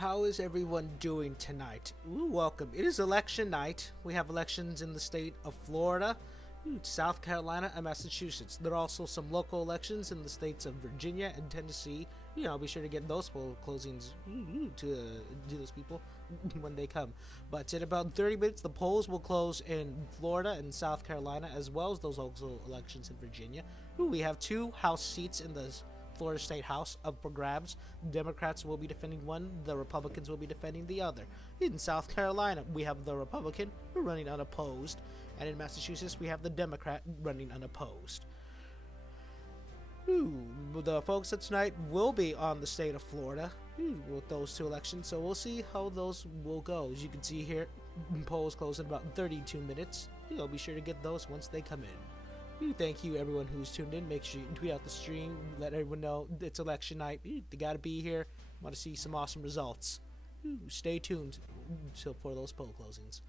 How is everyone doing tonight? Ooh, welcome. It is election night. We have elections in the state of Florida, South Carolina, and Massachusetts. There are also some local elections in the states of Virginia and Tennessee. Be sure to get those poll closings to those people when they come. But in about 30 minutes, the polls will close in Florida and South Carolina, as well as those local elections in Virginia. We have 2 House seats in the Florida State House up for grabs. Democrats will be defending one, the Republicans will be defending the other. In South Carolina, we have the Republican running unopposed, and in Massachusetts, we have the Democrat running unopposed. The folks that tonight will be on the state of Florida with those 2 elections, so we'll see how those will go. As you can see here, polls close in about 32 minutes. Be sure to get those once they come in. Thank you, everyone who's tuned in. Make sure you tweet out the stream. Let everyone know it's election night. They got to be here. Want to see some awesome results. Stay tuned for those poll closings.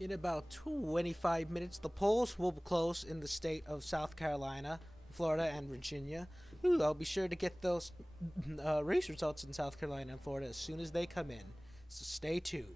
In about 25 minutes, the polls will close in the state of South Carolina, Florida, and Virginia. Ooh, I'll be sure to get those race results in South Carolina and Florida as soon as they come in. So stay tuned.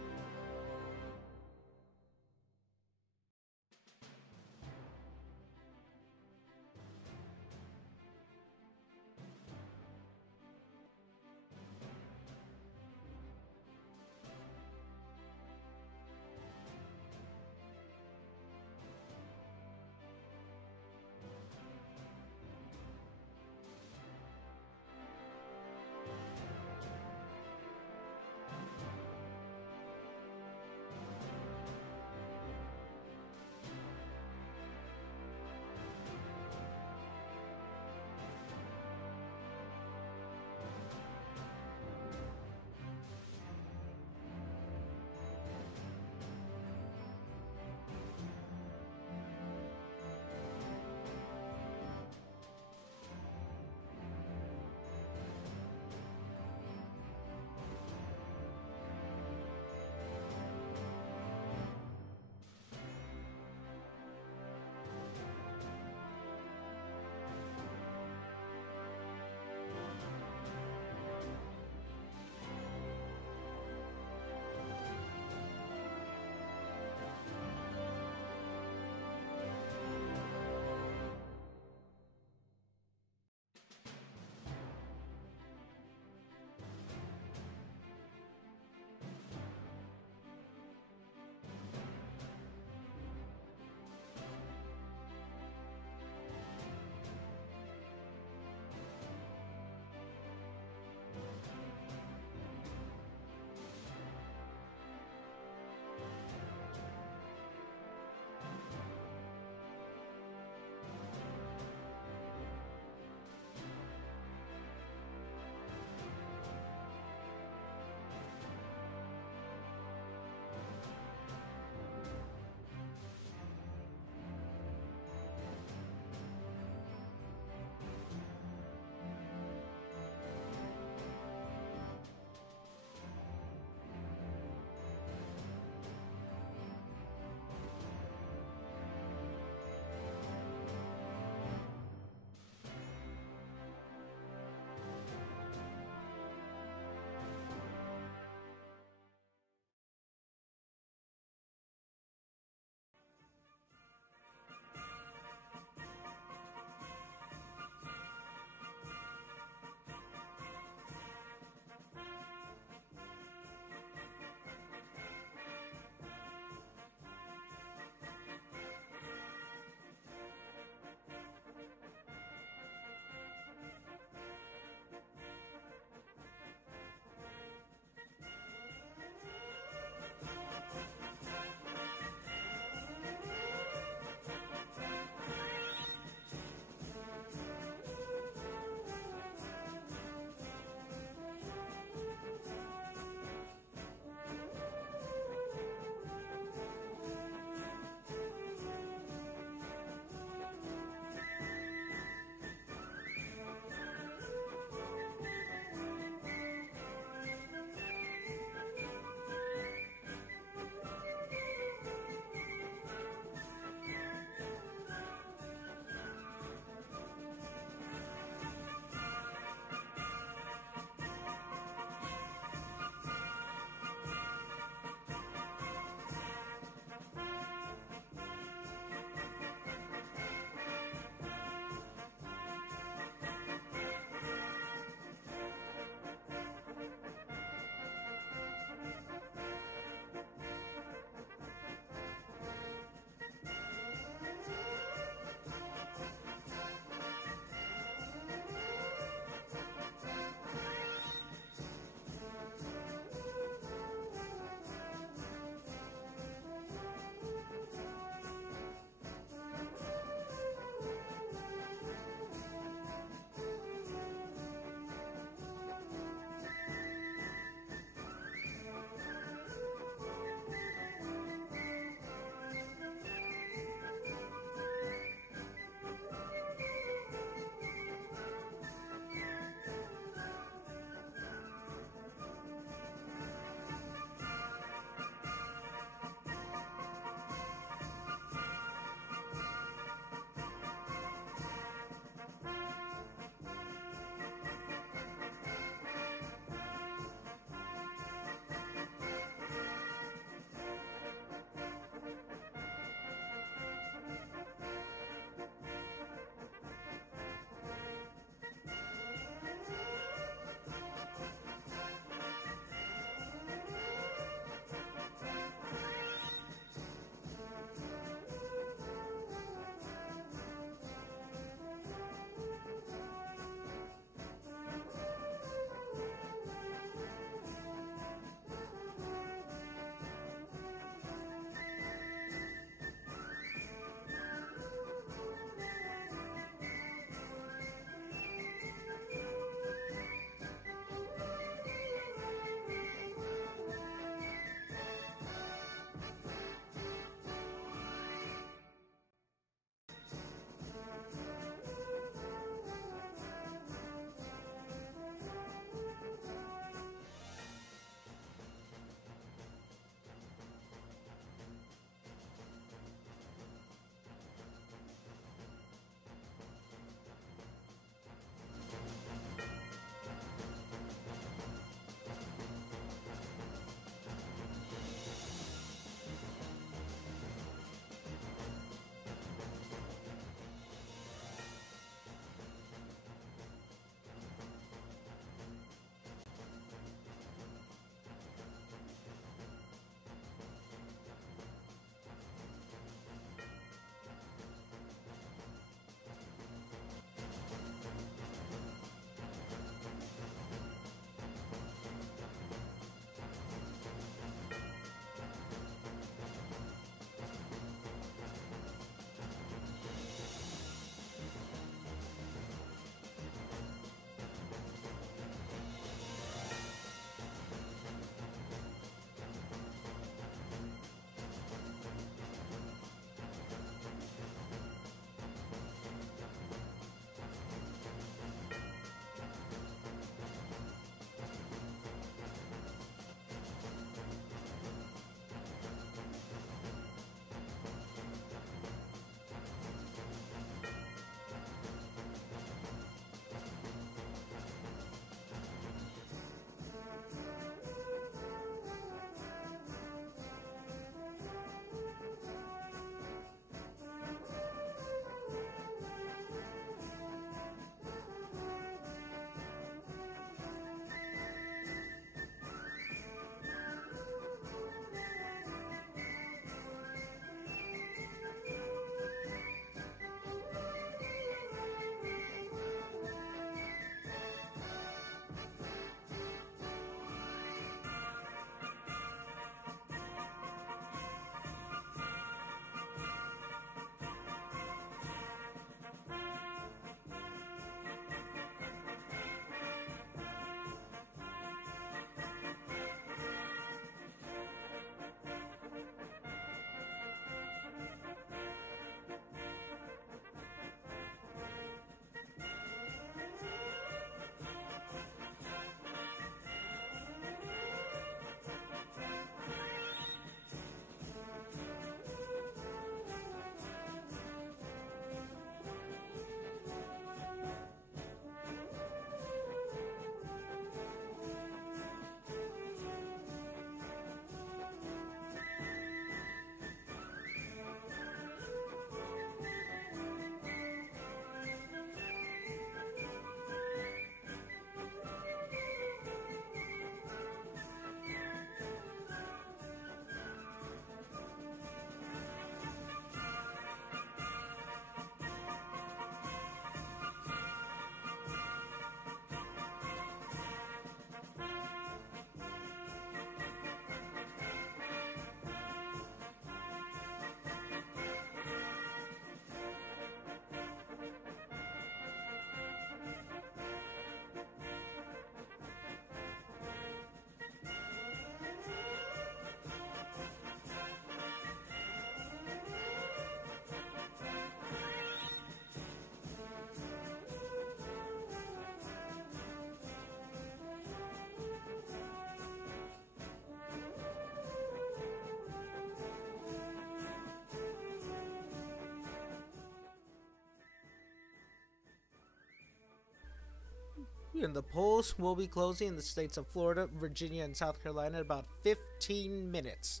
And the polls will be closing in the states of Florida, Virginia, and South Carolina in about 15 minutes.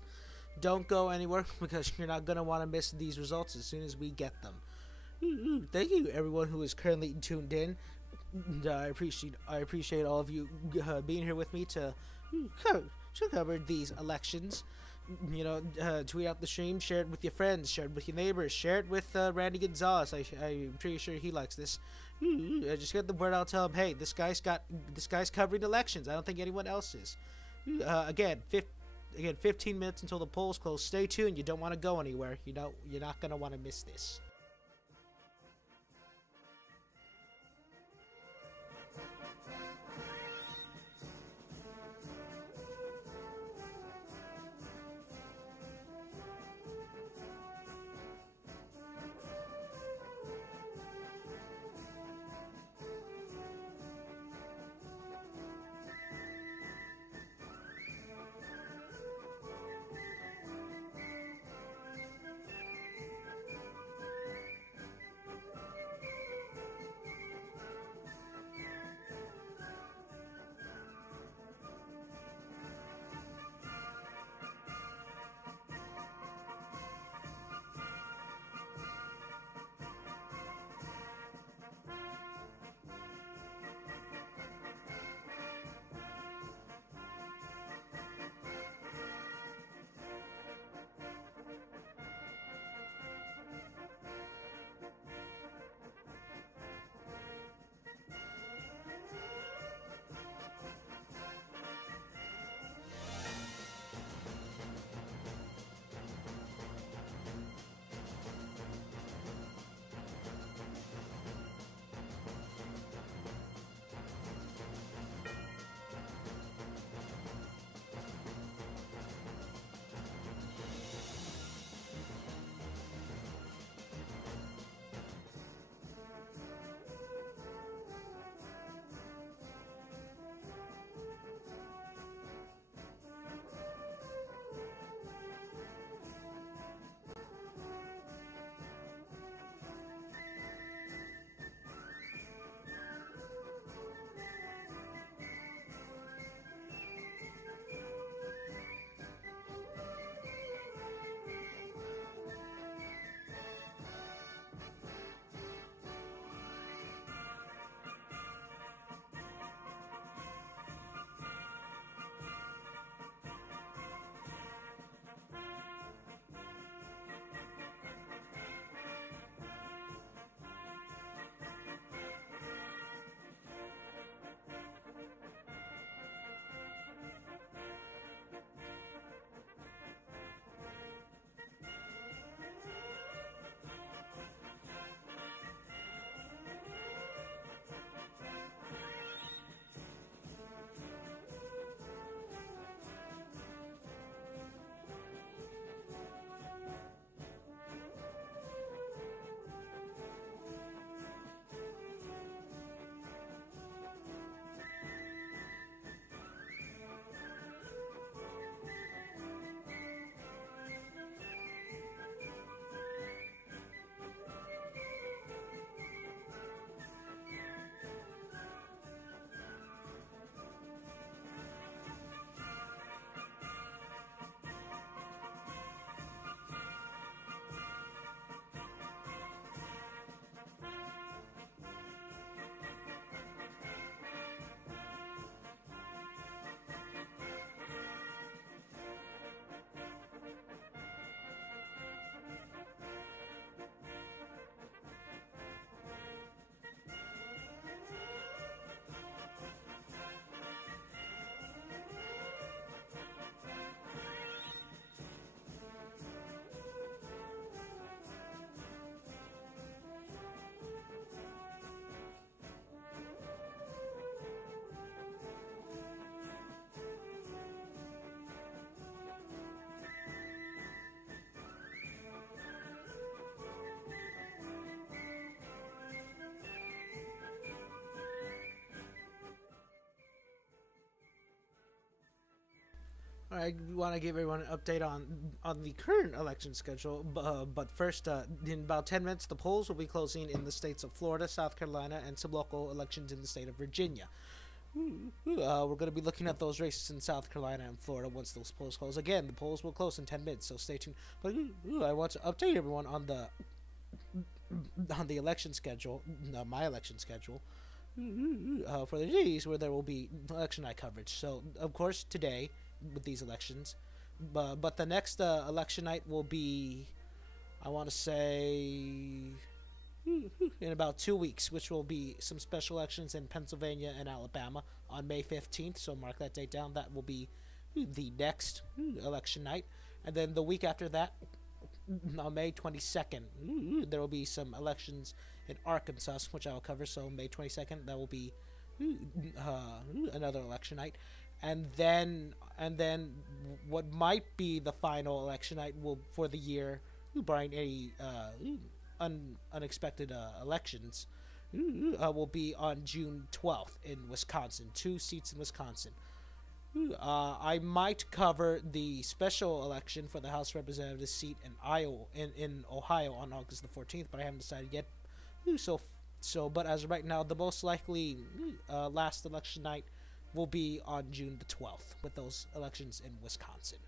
Don't go anywhere because you're not going to want to miss these results as soon as we get them. Thank you, everyone who is currently tuned in. I appreciate all of you being here with me to cover these elections. Tweet out the stream, share it with your friends, share it with your neighbors, share it with Randy Gonzalez. I'm pretty sure he likes this. Just get the word out. Tell him, hey, this guy's covering elections. I don't think anyone else is. Again, 15 minutes until the polls close. Stay tuned. You don't want to go anywhere. You're not gonna want to miss this. I want to give everyone an update on the current election schedule. But first, in about 10 minutes, the polls will be closing in the states of Florida, South Carolina, and some local elections in the state of Virginia. We're going to be looking at those races in South Carolina and Florida once those polls close. Again, the polls will close in 10 minutes, so stay tuned. But I want to update everyone on the election schedule, my election schedule, for the days where there will be election night coverage. So, of course, today with these elections, but the next election night will be, I want to say, in about 2 weeks, which will be some special elections in Pennsylvania and Alabama on May 15th. So mark that date down. That will be the next election night. And then the week after that, on May 22nd, there will be some elections in Arkansas, which I will cover. So May 22nd, that will be another election night. And then what might be the final election night for the year, barring any unexpected elections, will be on June 12th in Wisconsin. 2 seats in Wisconsin. I might cover the special election for the House Representatives seat in Ohio on August the 14th, but I haven't decided yet. But as of right now, the most likely last election night will be on June the 12th with those elections in Wisconsin.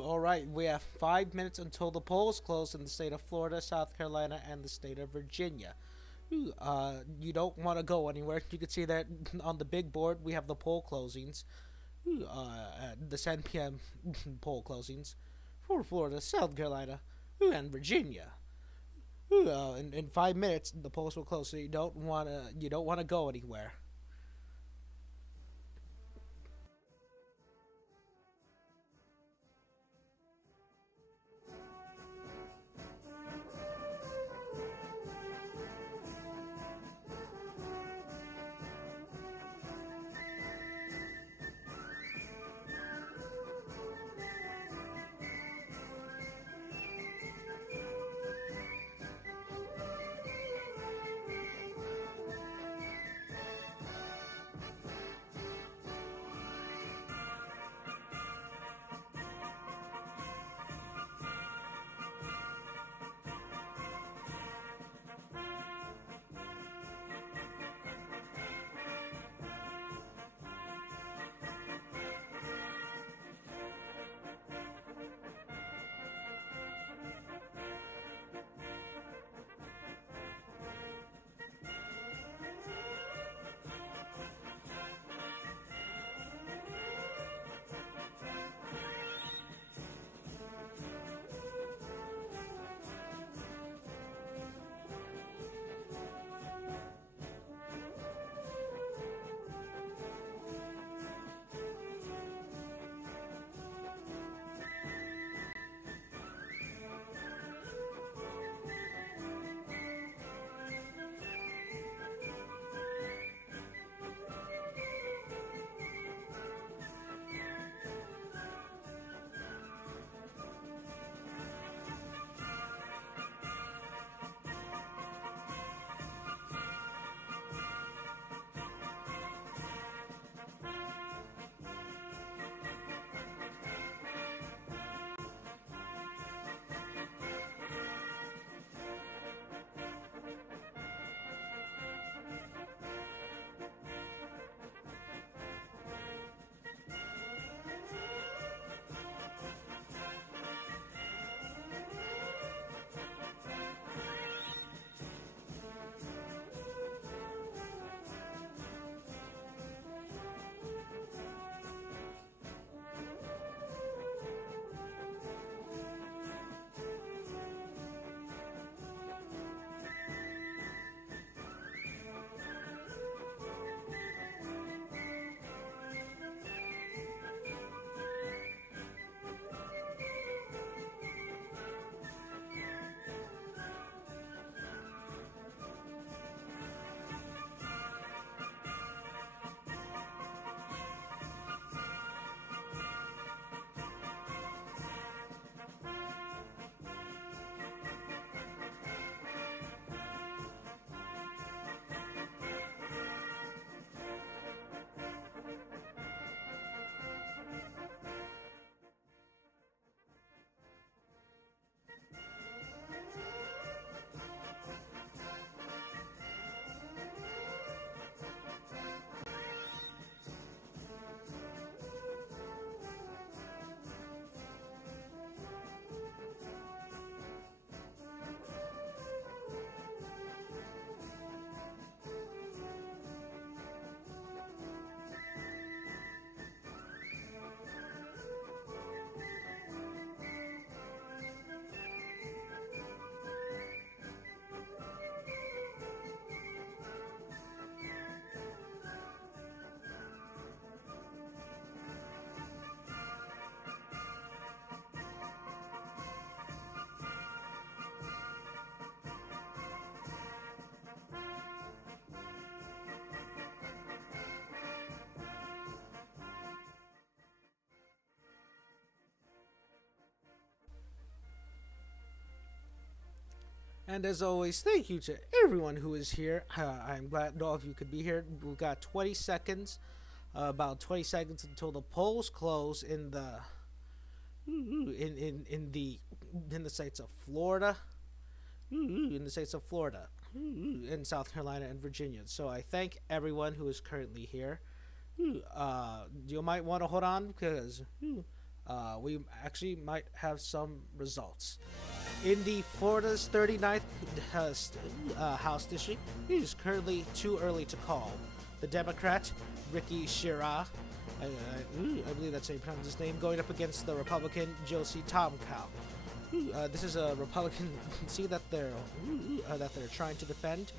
All right, we have 5 minutes until the polls close in the state of Florida, South Carolina, and the state of Virginia. You don't want to go anywhere. You can see that on the big board we have the poll closings, the 10 p.m. poll closings for Florida, South Carolina, and Virginia. In 5 minutes the polls will close, so you don't wanna go anywhere. And as always, thank you to everyone who is here. I'm glad all of you could be here. We've got 20 seconds, about 20 seconds until the polls close in the in the states of Florida, in the states of Florida, in South Carolina and Virginia. So I thank everyone who is currently here. You might want to hold on because we actually might have some results. In the Florida's 39th House District, it is currently too early to call. The Democrat, Ricky Shira, I believe that's how you pronounce his name, going up against the Republican, Josie Tomkow. This is a Republican see that they're trying to defend.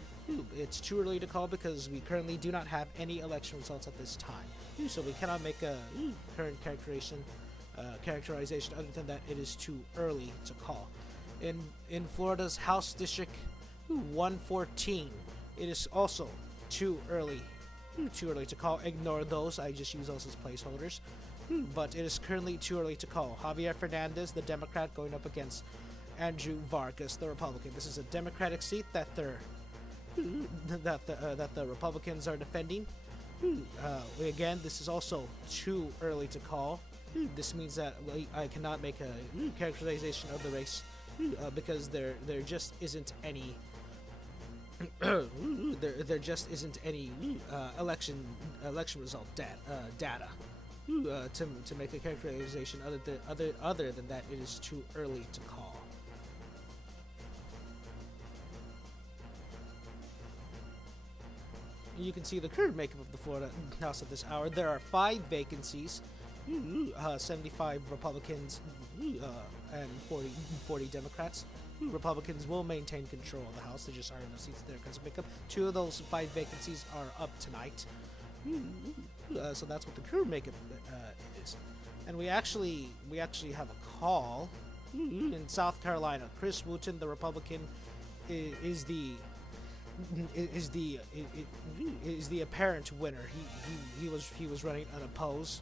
It's too early to call because we currently do not have any election results at this time. So we cannot make a current characterization other than that it is too early to call. In Florida's House District 114, it is also too early to call. Ignore those. I just use those as placeholders. But it is currently too early to call. Javier Fernandez, the Democrat, going up against Andrew Vargas, the Republican. This is a Democratic seat that the Republicans are defending. Again, this is also too early to call. This means that I cannot make a characterization of the race because there just isn't any there just isn't any election result data to make a characterization. Other than that, it is too early to call. You can see the current makeup of the Florida House at this hour. There are 5 vacancies, 75 Republicans and 40 Democrats. Republicans will maintain control of the House. There just aren't enough seats there because of makeup. 2 of those 5 vacancies are up tonight. So that's what the current makeup is. And we actually have a call in South Carolina. Chris Wooten, the Republican, is the apparent winner. He was running unopposed,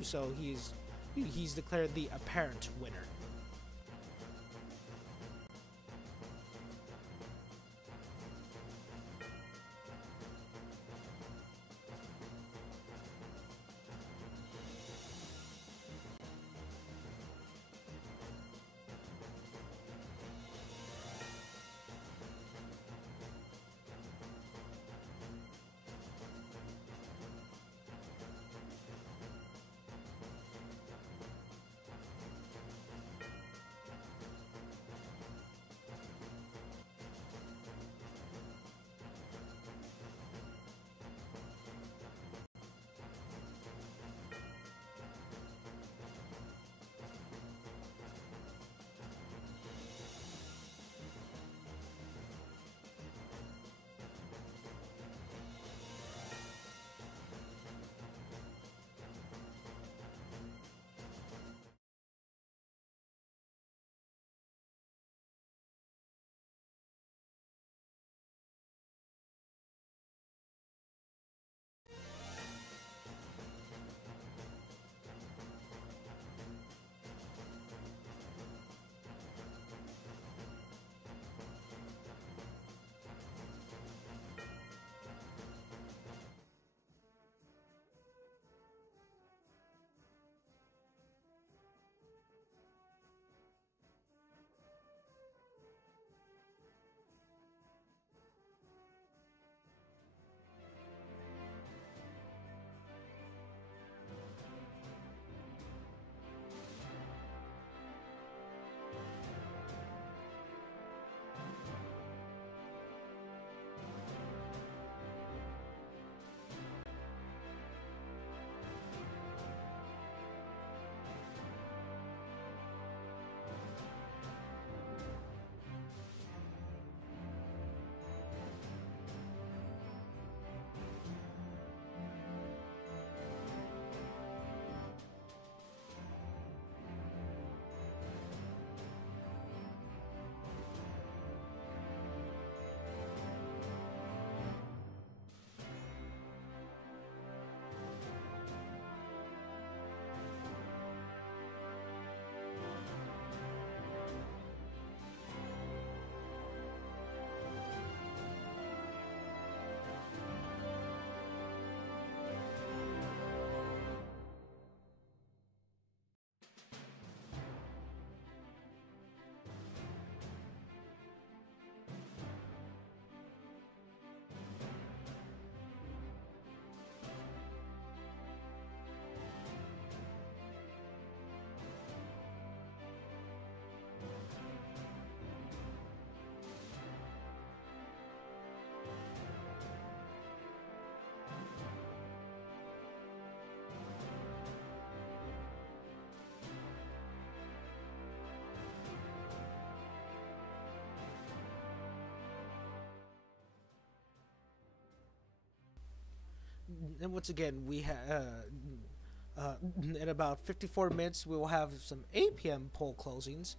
so he's declared the apparent winner. and once again, we in about 54 minutes, we will have some 8 p.m. poll closings.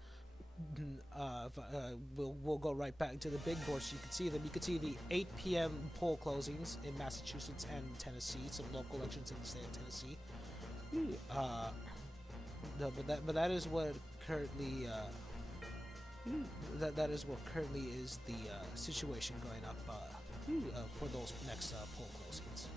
We'll go right back to the big board so you can see them. You can see the 8 p.m. poll closings in Massachusetts and Tennessee, some local elections in the state of Tennessee. No, but that is what currently that is what currently is the situation going up for those next poll closings.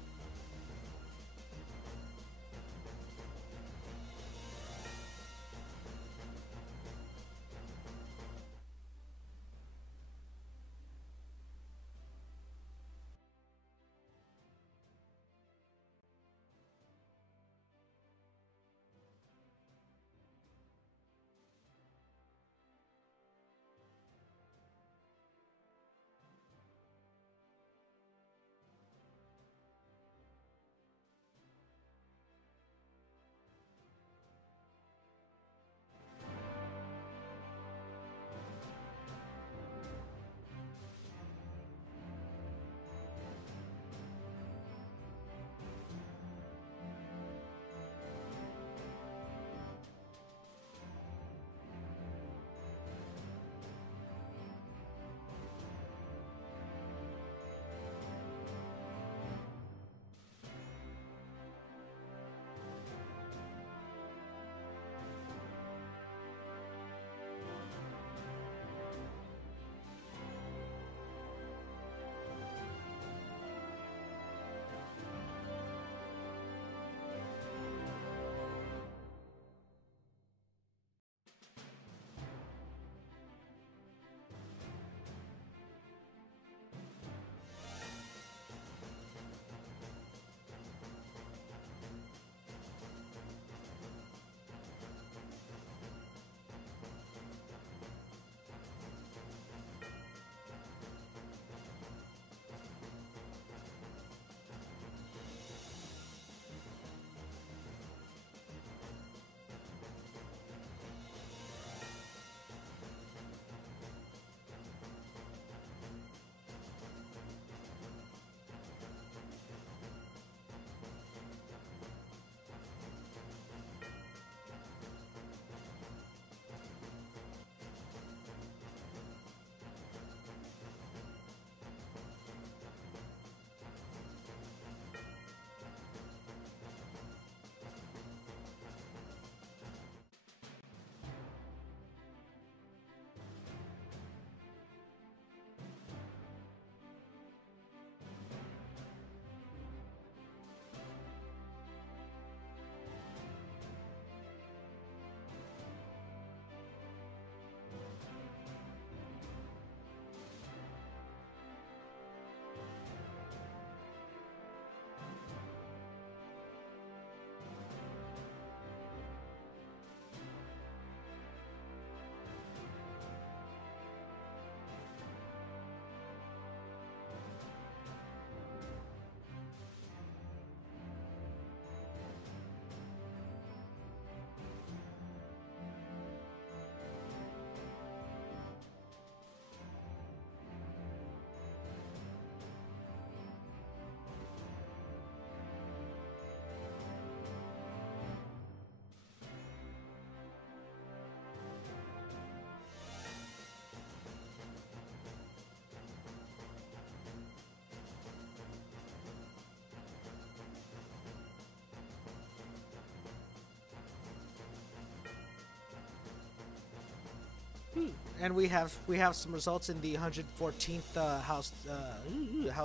And we have some results in the 114th House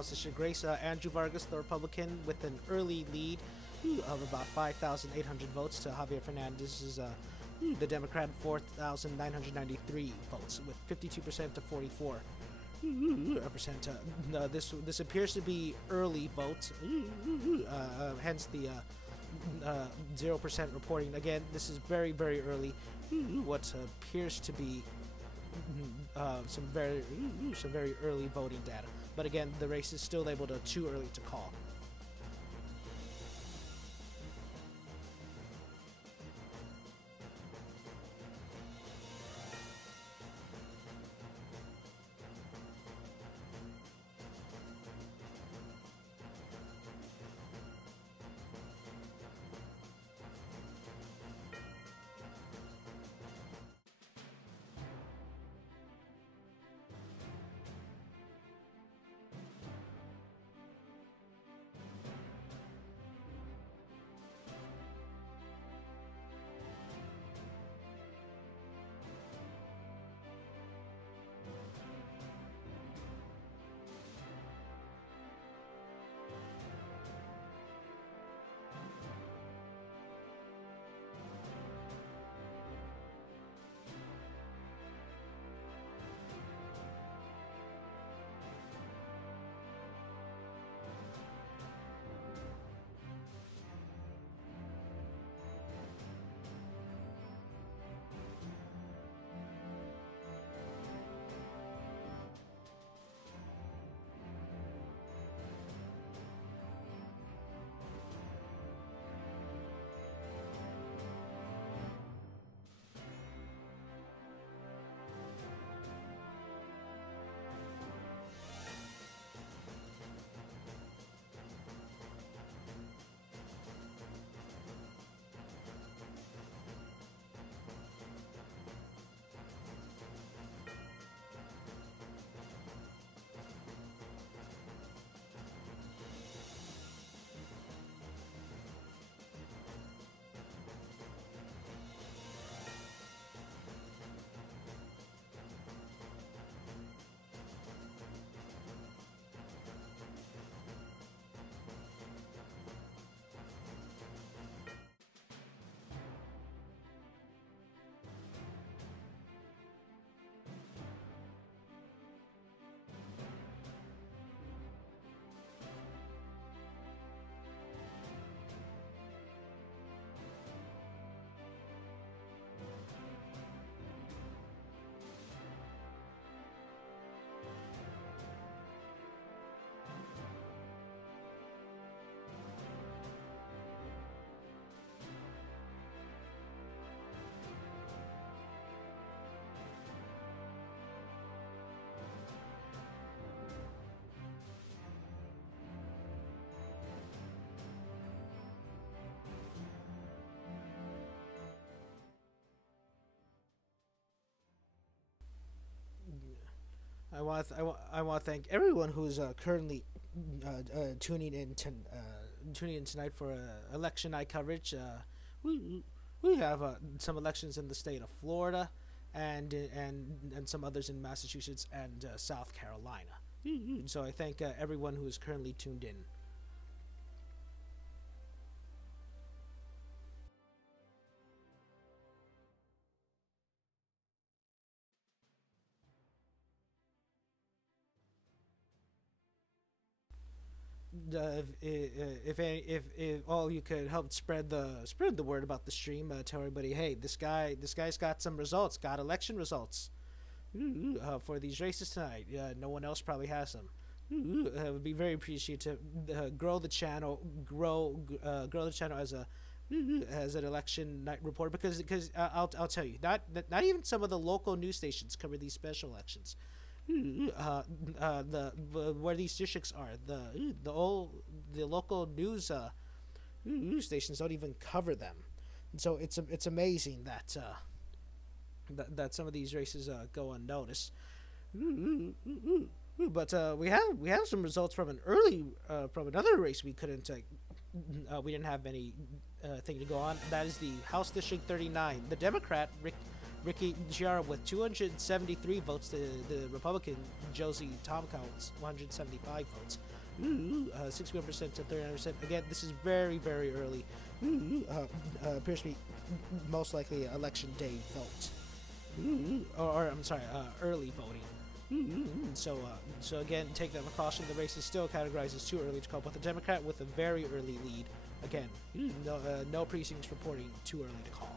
District race. Andrew Vargas, the Republican, with an early lead of about 5,800 votes to Javier Fernandez's the Democrat 4,993 votes, with 52% to 44%. This appears to be early votes, hence the 0% reporting. Again, this is very early. What appears to be some very early voting data. But again, the race is still able to too early to call. I want to thank everyone who's currently tuning in tuning in tonight for election night coverage. We we have some elections in the state of Florida, and some others in Massachusetts and South Carolina. So I thank everyone who is currently tuned in. If all you could help spread the word about the stream, tell everybody, hey, this guy's got some results, got election results for these races tonight. No one else probably has them. Would be very appreciative to grow the channel, grow the channel as an election night reporter, because I'll tell you, not even some of the local news stations cover these special elections. The where these districts are, the local news stations don't even cover them. And so it's amazing that that some of these races go unnoticed. But we have some results from an early from another race we didn't have any thing to go on. That is the House District 39. The Democrat Ricky Giara with 273 votes. The Republican Josie Tomkins 175 votes. 61% to 39%. Again, this is very early. Appears to be most likely election day vote. Or I'm sorry, early voting. So again, take that with caution. The race is still categorized as too early to call, but the Democrat with a very early lead. Again, no precincts reporting too early to call.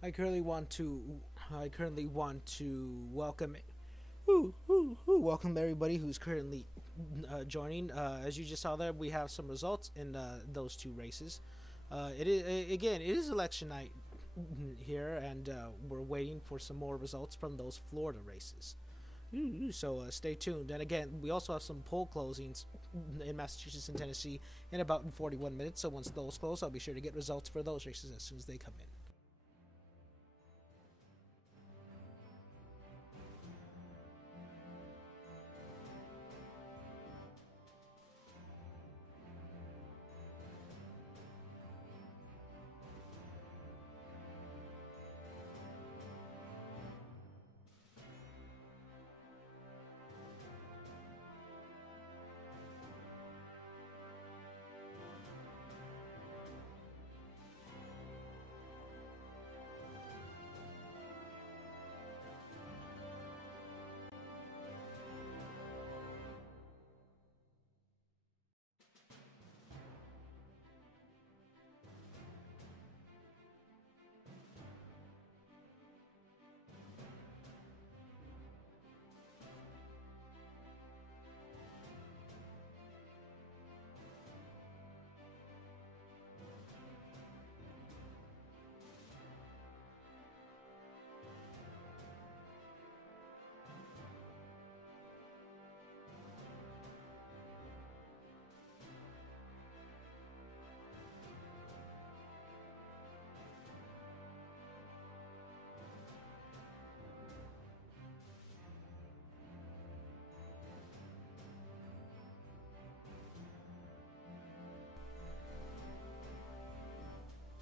I currently want to I currently want to welcome welcome everybody who's currently joining. As you just saw there, we have some results in those two races. Again, it is election night here, and we're waiting for some more results from those Florida races. So stay tuned. And again, we also have some poll closings in Massachusetts and Tennessee in about 41 minutes. So once those close, I'll be sure to get results for those races as soon as they come in.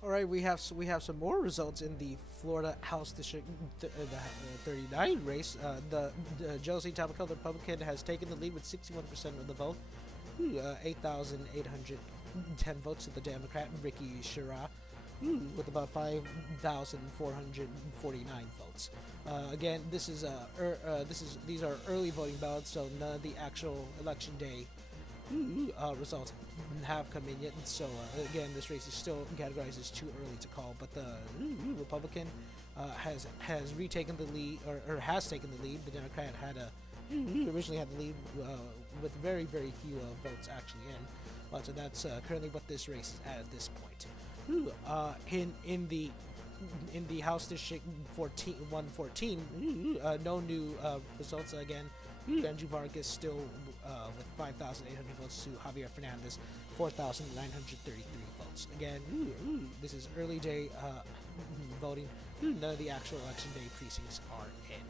All right, we have some more results in the Florida House District 39 race. The Josie Tabaco, the Republican, has taken the lead with 61% of the vote, 8,810 votes to the Democrat, Ricky Shira, with about 5,449 votes. Again, these are early voting ballots, so none of the actual election day results have come in yet. So again, this race is still categorized as too early to call. But the Republican has retaken the lead, or has taken the lead. The Democrat had originally had the lead with very few votes actually in. So that's currently what this race is at this point. In the House District 114, no new results again. Andrew Vargas still with 5,800 votes to Javier Fernandez, 4,933 votes. Again, this is early day voting. None of the actual election day precincts are in.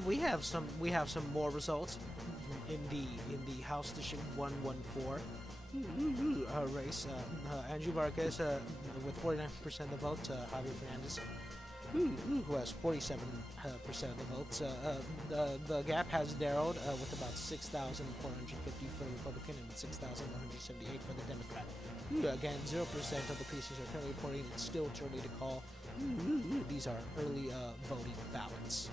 And we have some more results in the House District 114 race. Andrew Vargas with 49% of the vote. Javier Fernandez, who has 47% of the votes. The gap has narrowed with about 6,450 for the Republican and 6,178 for the Democrat. Again, 0% of the precincts are currently reporting. It's still too early to call. These are early voting ballots.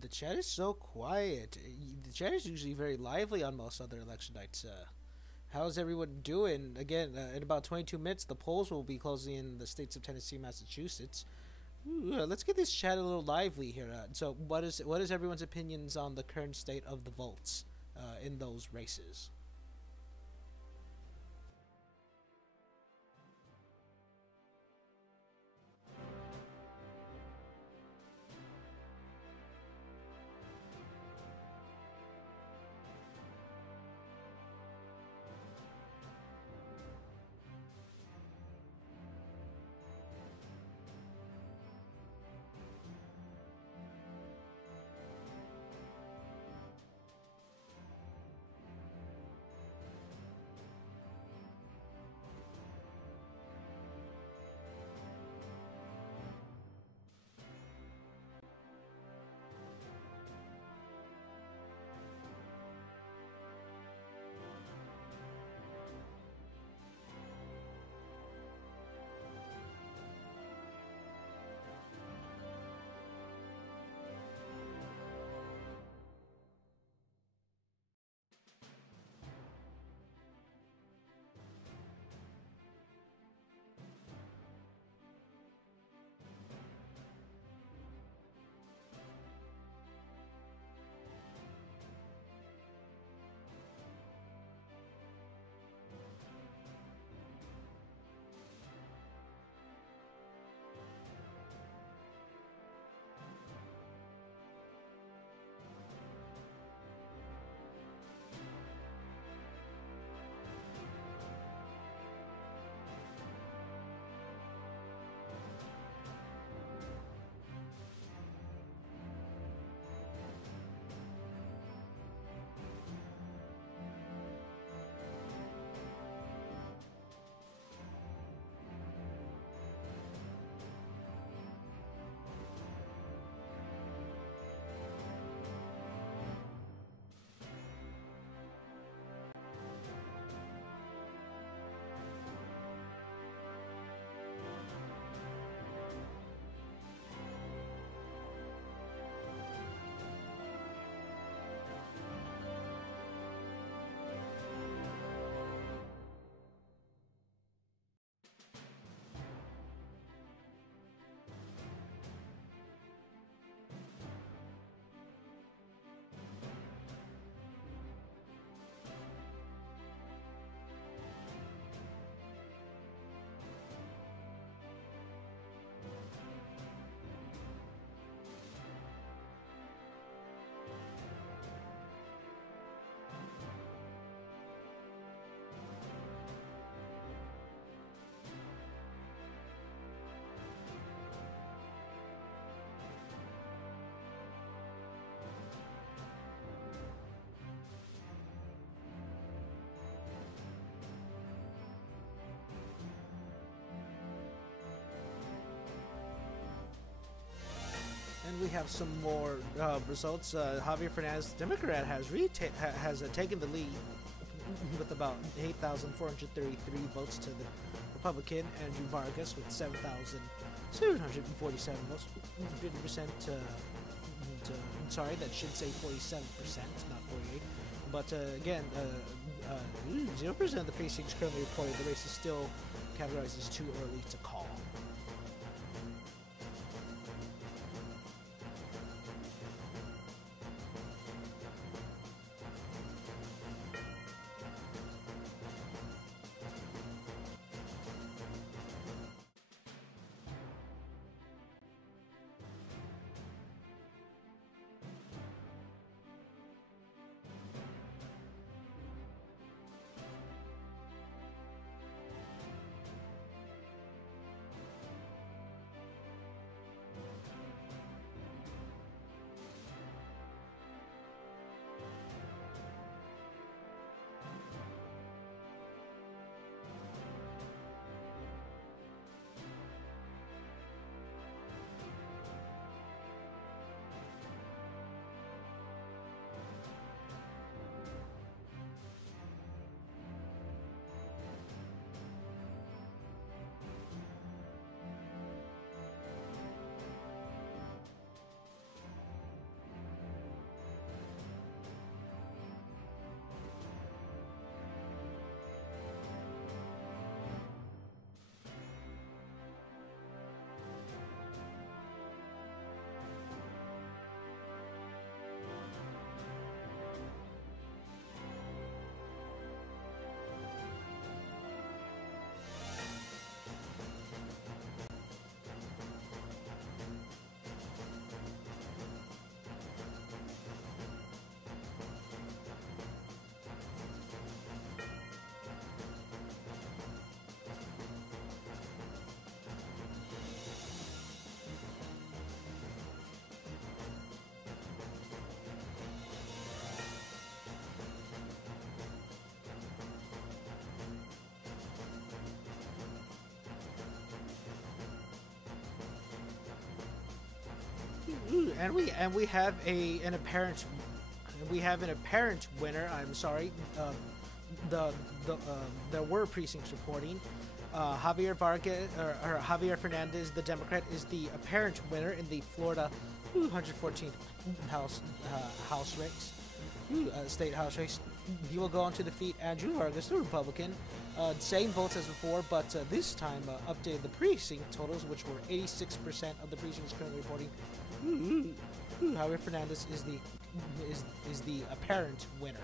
The chat is so quiet. The chat is usually very lively on most other election nights. How's everyone doing? Again, in about 22 minutes, the polls will be closing in the states of Tennessee, Massachusetts. Let's get this chat a little lively here. So, what is everyone's opinions on the current state of the votes in those races? we have some more results. Javier Fernandez, the Democrat, has taken the lead with about 8,433 votes to the Republican Andrew Vargas with 7,747 votes, 50% sorry, that should say 47%, not 48. But again, 0% of the precincts currently reported the race is still categorized as too early to call. And we have an apparent winner. I'm sorry. There were precincts reporting. Javier Vargas or Javier Fernandez, the Democrat, is the apparent winner in the Florida 114th House race, state House race. He will go on to defeat Andrew Vargas, the Republican. Same votes as before, but this time updated the precinct totals, which were 86% of the precincts currently reporting. Javier Fernandez is the apparent winner.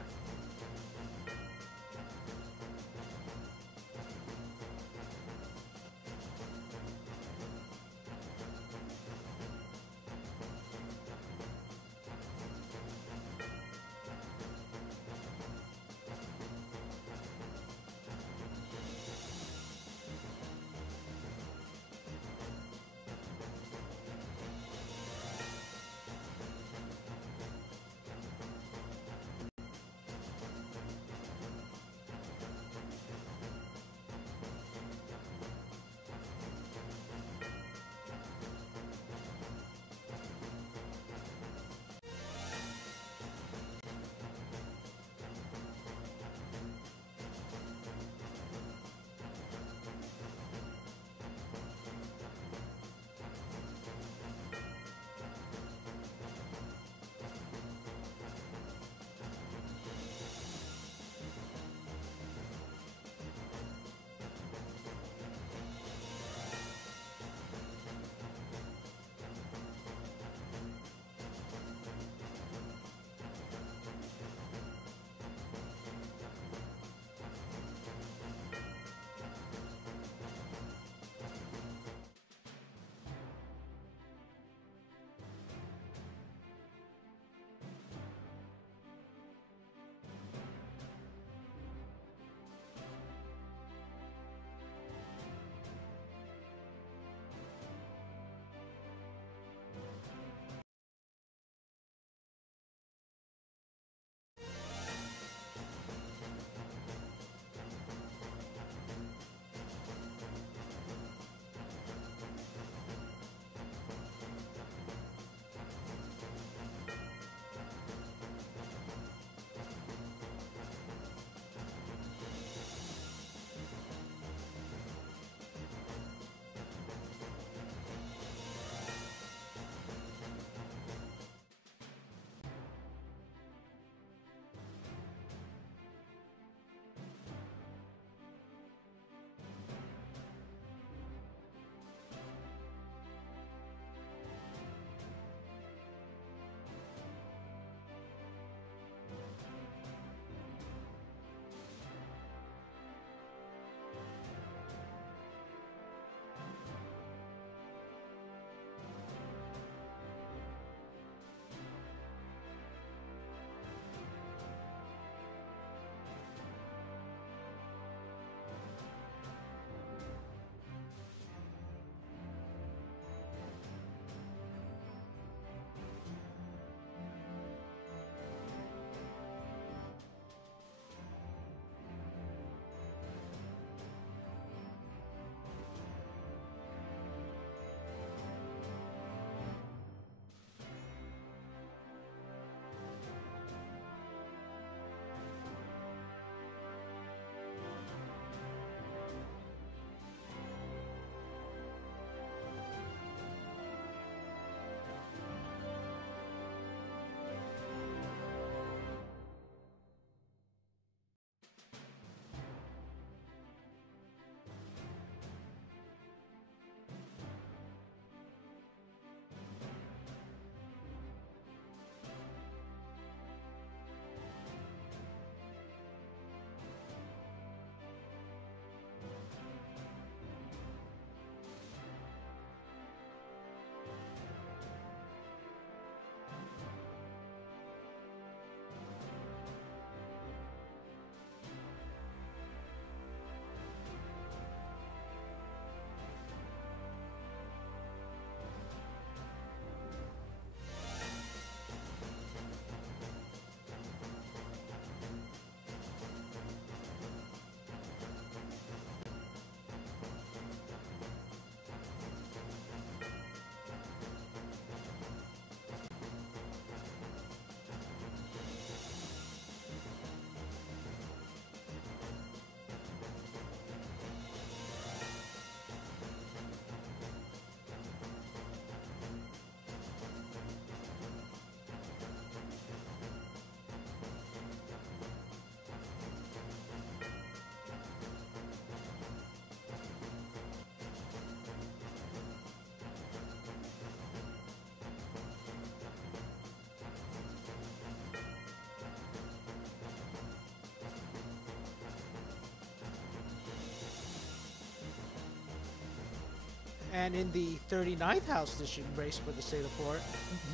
And in the 39th House District race for the state of Florida,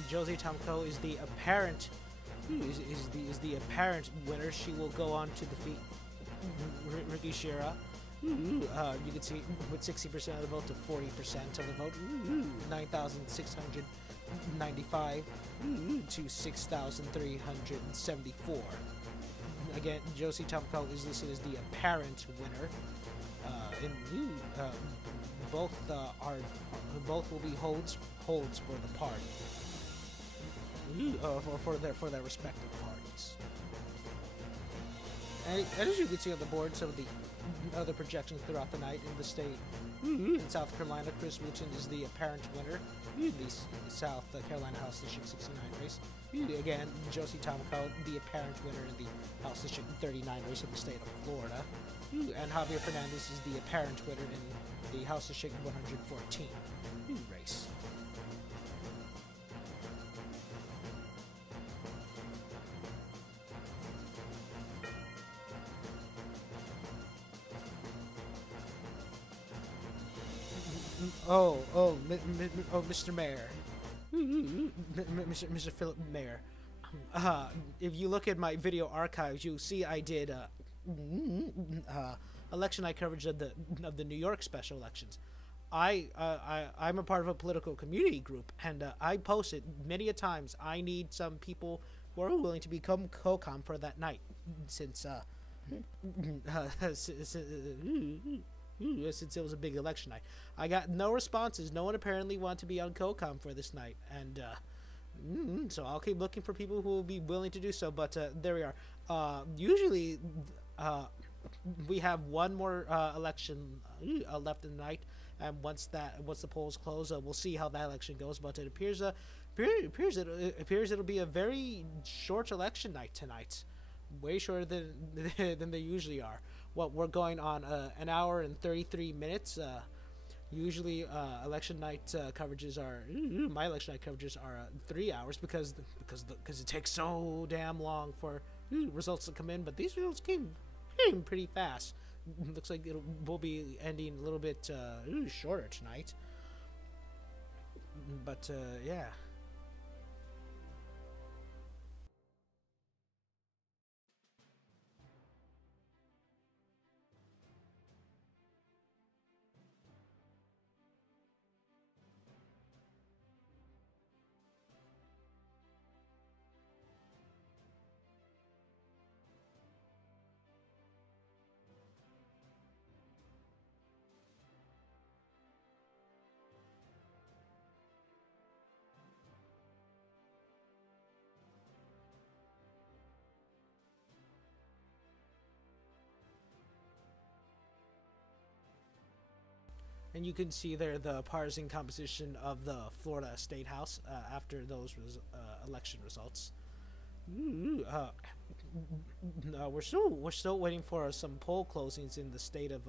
Josie Tomko is the apparent is the apparent winner. She will go on to defeat Ricky Shira. You can see with 60% of the vote to 40% of the vote. 9,695 to 6,374. Again, Josie Tomko is listed as the apparent winner. Both both will be holds for the party. For their respective parties. And as you can see on the board, some of the other projections throughout the night in the state. In South Carolina, Chris Wooten is the apparent winner. The South Carolina House District 69 race. Again, Josie Tomko, the apparent winner in the House District 39 race in the state of Florida. And Javier Fernandez is the apparent winner in the House District 114 race. Mr. Mayor. Mr. Philip Mayor. If you look at my video archives, you'll see I did election night coverage of the New York special elections. I'm a part of a political community group, and I posted many a times I need some people who are willing to become co-com for that night, since since it was a big election night. I got no responses. No one apparently wanted to be on co-com for this night, and so I'll keep looking for people who will be willing to do so. But there we are. Usually, we have one more election left in the night, and once the polls close, we'll see how that election goes. But it appears it'll be a very short election night tonight, way shorter than they usually are. What we're going on an hour and 33 minutes. Usually, election night coverages are my election night coverages are 3 hours because it takes so damn long for results to come in. But these results came pretty fast. Looks like we'll be ending a little bit shorter tonight. But yeah. And you can see there the partisan composition of the Florida State House after those election results. We're still waiting for some poll closings in the state of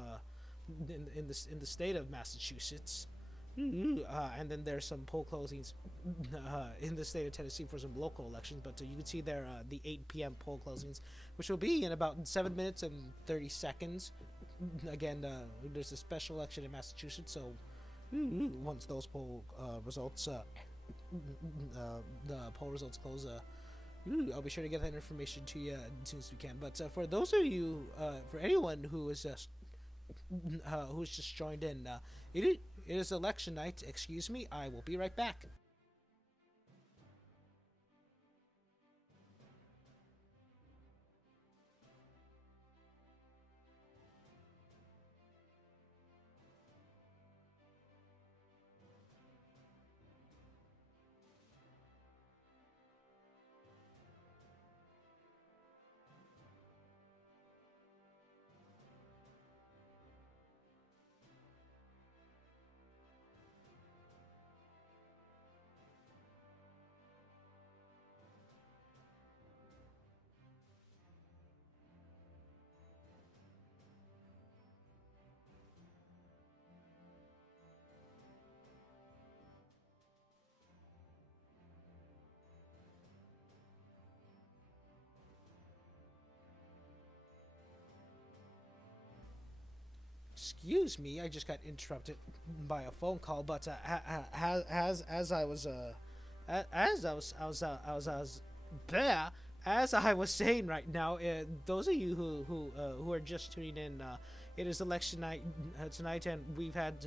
in the state of Massachusetts. And then there's some poll closings in the state of Tennessee for some local elections. But you can see there the 8 p.m. poll closings, which will be in about 7 minutes and 30 seconds. Again, there's a special election in Massachusetts, so once those poll results, the poll results close, I'll be sure to get that information to you as soon as we can. But for those of you, for anyone who is who's just joined in, it is election night. Excuse me, I will be right back. excuse me, I just got interrupted by a phone call. But as I was as I was bleh, as I was saying right now, those of you who are just tuning in, it is election night tonight, and we've had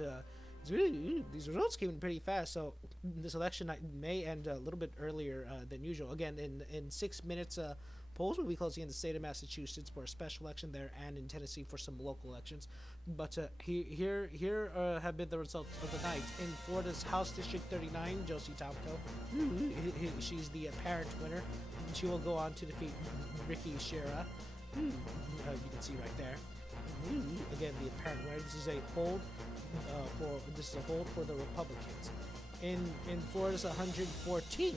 these results came in pretty fast. So this election night may end a little bit earlier than usual. Again, in 6 minutes, polls will be closing in the state of Massachusetts for a special election there, and in Tennessee for some local elections. But here have been the results of the night. In Florida's House District 39, Josie Tomko, she's the apparent winner. She will go on to defeat Ricky Shera. You can see right there. Again, the apparent winner. This is a hold for the Republicans. In Florida's 114th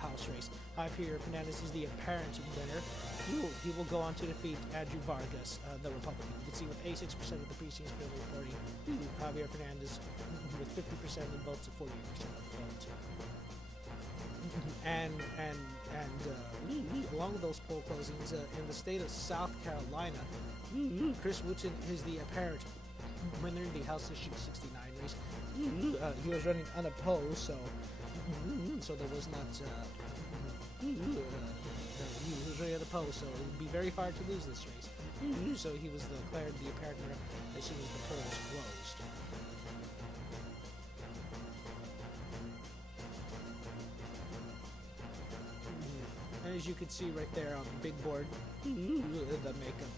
House race, Javier Fernandez is the apparent winner. He will go on to defeat Andrew Vargas, the Republican. You can see with 86% of the precincts clearly reporting Javier Fernandez with 50% of the votes and 48% of the vote. And along with those poll closings, in the state of South Carolina, Chris Wooten is the apparent winner in the House District 69 race. He was running unopposed, so there was not. He was running unopposed, so it would be very hard to lose this race. So he was declared the apparent winner as soon as the polls closed. And as you can see right there on the big board, the makeup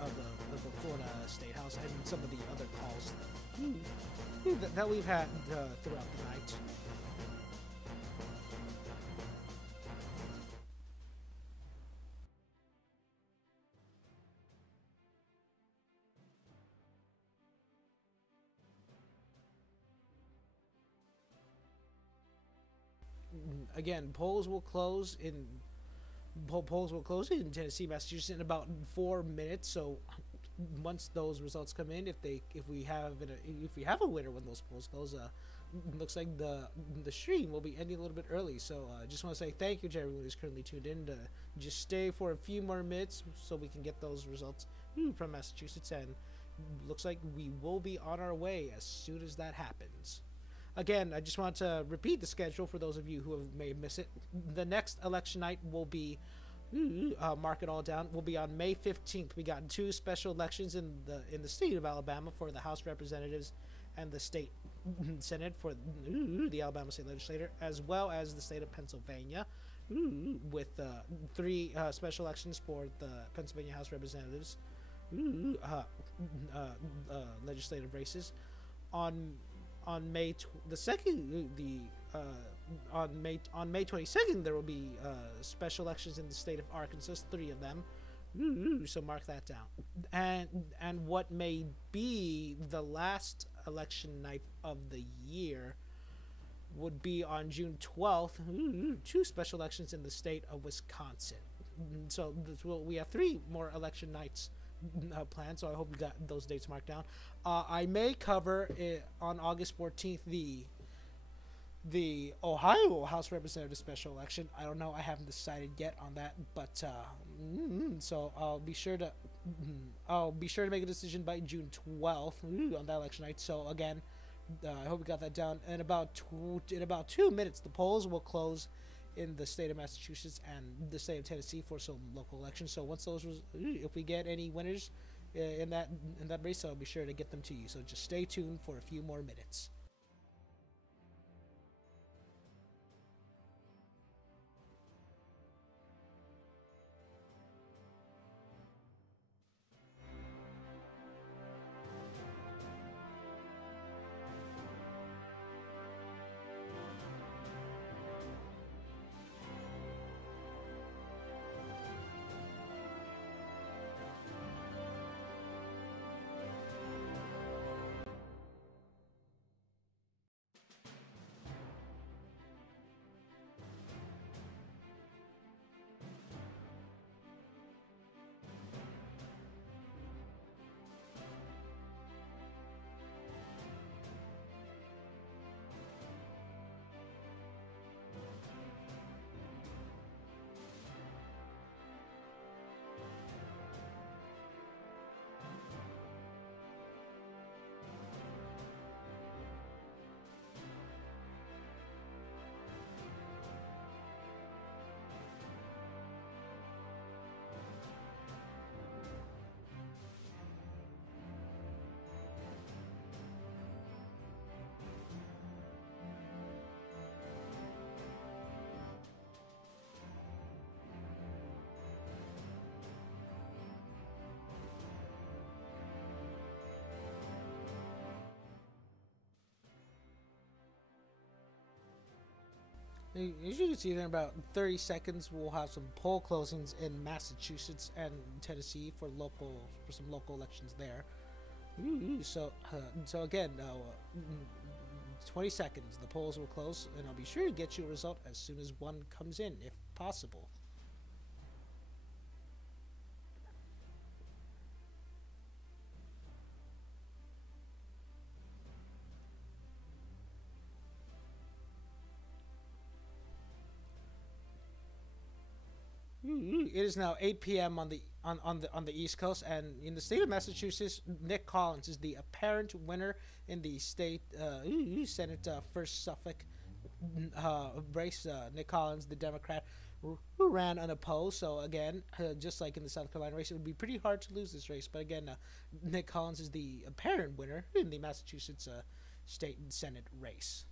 of the Florida State House and some of the other calls that we've had throughout the night. Again, polls will close in Tennessee, Massachusetts in about 4 minutes. So once those results come in, if we have a winner when those polls close, looks like the stream will be ending a little bit early. So I just want to say thank you to everyone who's currently tuned in. To just stay for a few more minutes so we can get those results from Massachusetts, and looks like we will be on our way as soon as that happens. Again, I just want to repeat the schedule for those of you who may have missed it. The next election night will be, mark it all down, will be on May 15th. We got 2 special elections in the state of Alabama for the House Representatives and the state Senate for the Alabama State Legislature, as well as the state of Pennsylvania, with 3 special elections for the Pennsylvania House Representatives legislative races. On May 22nd, there will be special elections in the state of Arkansas, 3 of them. So mark that down. And what may be the last election night of the year would be on June 12th. 2 special elections in the state of Wisconsin. So we have 3 more election nights planned, so I hope you got those dates marked down. I may cover it on August 14th the Ohio House Representative special election. I don't know, I haven't decided yet on that, but so I'll be sure to make a decision by June 12th on that election night. So again, I hope you got that down. In about 2 minutes, the polls will close in the state of Massachusetts and the state of Tennessee for some local elections. So once those, if we get any winners in that race, I'll be sure to get them to you. So just stay tuned for a few more minutes. As you can see, in about 30 seconds, we'll have some poll closings in Massachusetts and Tennessee for some local elections there. So again, 20 seconds. The polls will close, and I'll be sure to get you a result as soon as one comes in, if possible. It is now 8 p.m. on the East Coast, and in the state of Massachusetts, Nick Collins is the apparent winner in the state Senate First Suffolk race. Nick Collins, the Democrat, who ran unopposed. So again, just like in the South Carolina race, it would be pretty hard to lose this race. But again, Nick Collins is the apparent winner in the Massachusetts state and Senate race.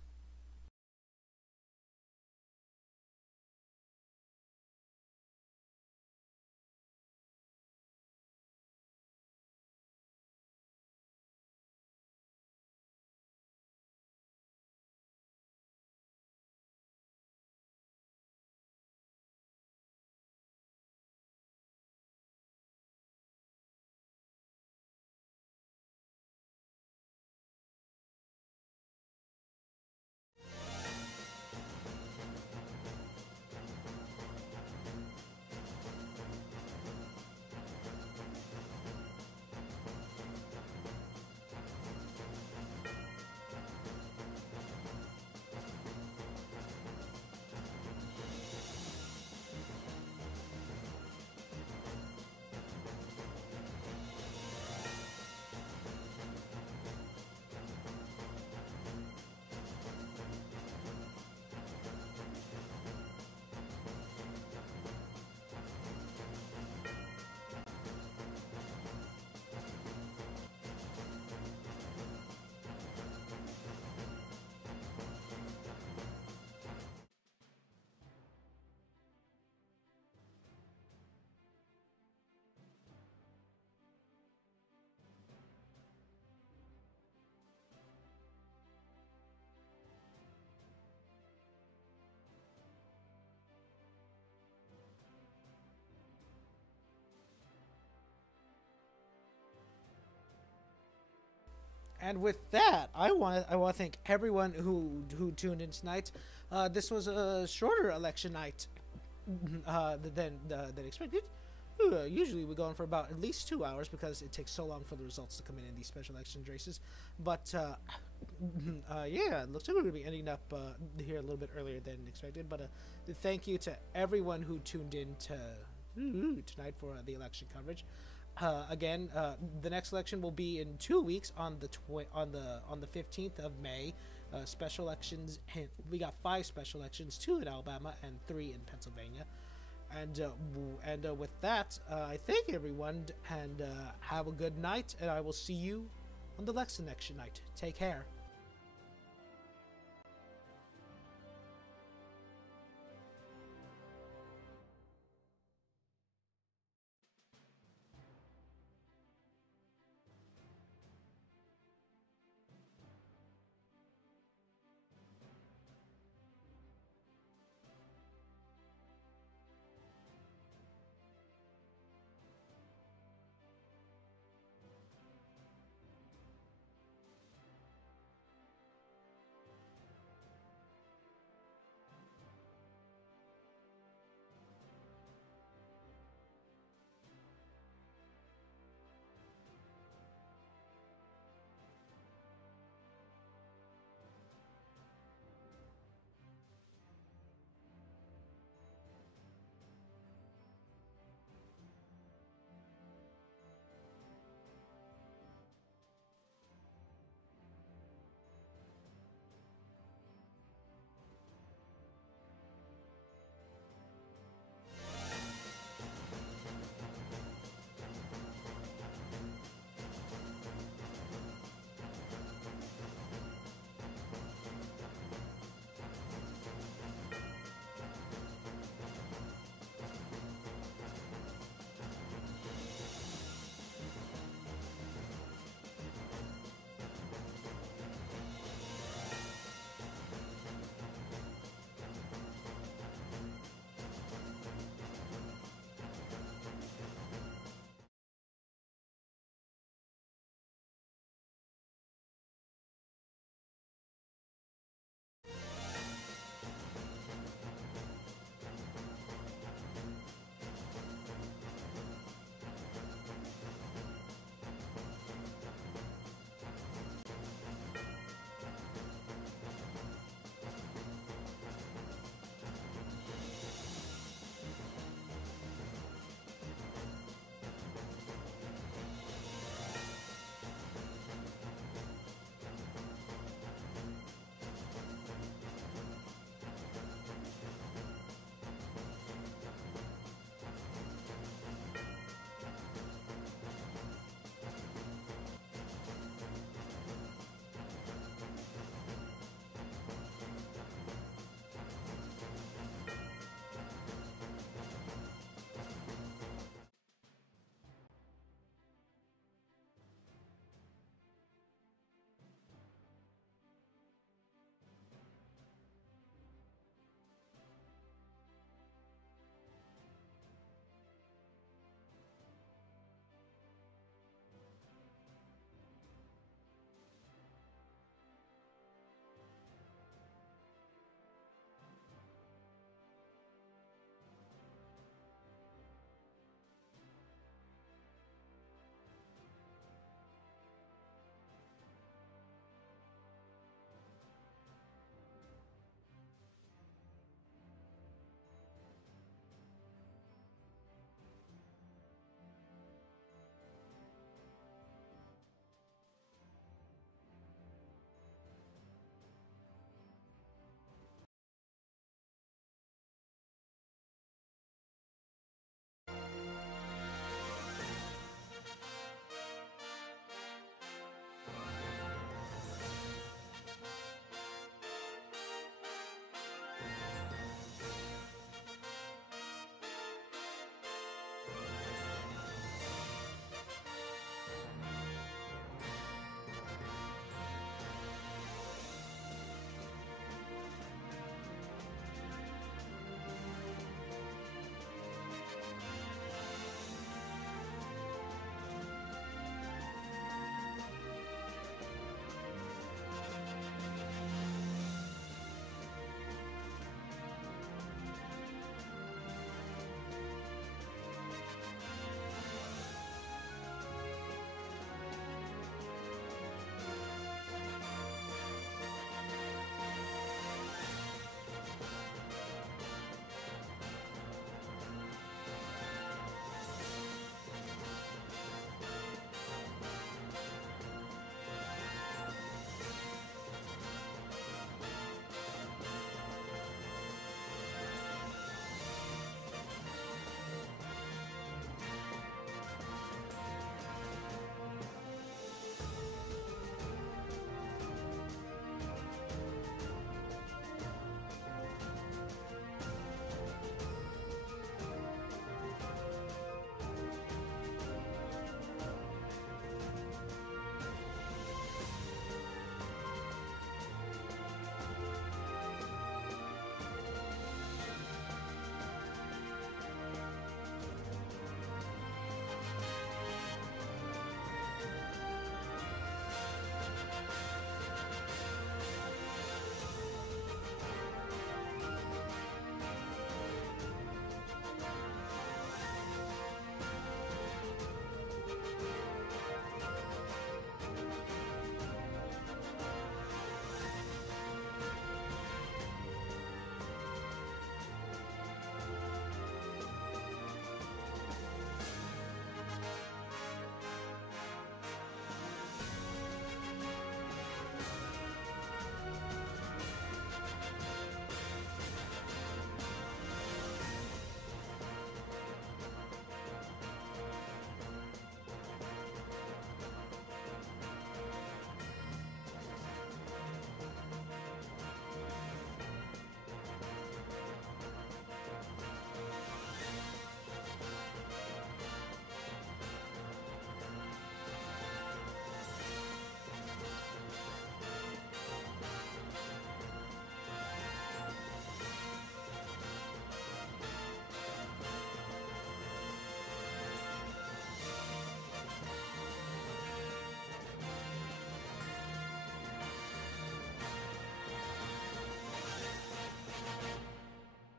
And with that, I want to thank everyone who tuned in tonight. This was a shorter election night than expected. Usually we're going for about at least 2 hours because it takes so long for the results to come in these special election races. But yeah, it looks like we're going to be ending up here a little bit earlier than expected. But thank you to everyone who tuned in tonight for the election coverage. Again, the next election will be in 2 weeks on the 15th of May. Special elections. We got 5 special elections, 2 in Alabama and 3 in Pennsylvania. And with that, I thank everyone and have a good night. And I will see you on the next election night. Take care.